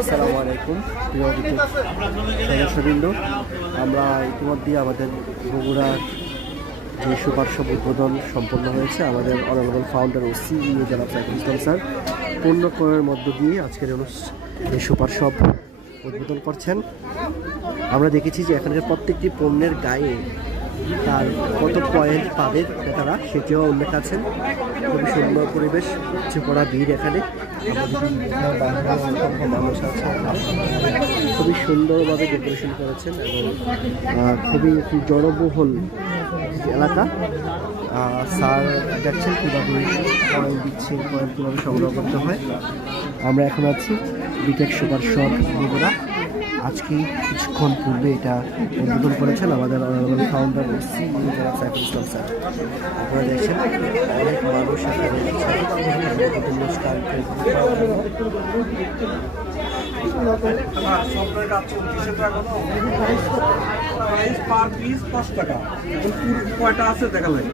আসসালামু আলাইকুম প্রিয় সদস্যবৃন্দ, আমরা ইতিমধ্যে আমাদের বগুড়ার যে সুপার শপ উদ্বোধন সম্পন্ন হয়েছে। আমাদের অনারেবল ফাউন্ডার ও সিইও জনাব সাইফুল ইসলাম স্যার পূর্ণ ক্রয়ের মধ্য দিয়ে আজকের এই সুপার শপ উদ্বোধন করছেন। আমরা দেখেছি যে এখানকার প্রত্যেকটি পণ্যের গায়ে তার কত পয়েন্ট পাবে ক্রেতারা সেটিও উল্লেখ আছেন। খুবই সুন্দর পরিবেশ, উচ্চ পড়া ভিড় এখানে। মানুষ আছে, খুবই সুন্দরভাবে ডেকোরেশন করেছেন এবং খুবই একটি জনবহুল এলাকা। স্যার দেখছেন কীভাবে পয়েন্ট দিচ্ছেন, পয়েন্ট কীভাবে সংগ্রহ করতে হয়। আমরা এখন আছি বিটেক সুপার শপ বগুড়া। আজকে কিছুক্ষণ পূর্বে এটা উদ্বোধন করেছেন আমাদের অনারেবল ফাউন্ডার ও সিইও জনাব সাইফুল ইসলাম স্যার। আপনারা দেখছেন অনেক মানুষ এখানে পার পিস 5 টাকা। কয়টা আছে দেখা লাগে।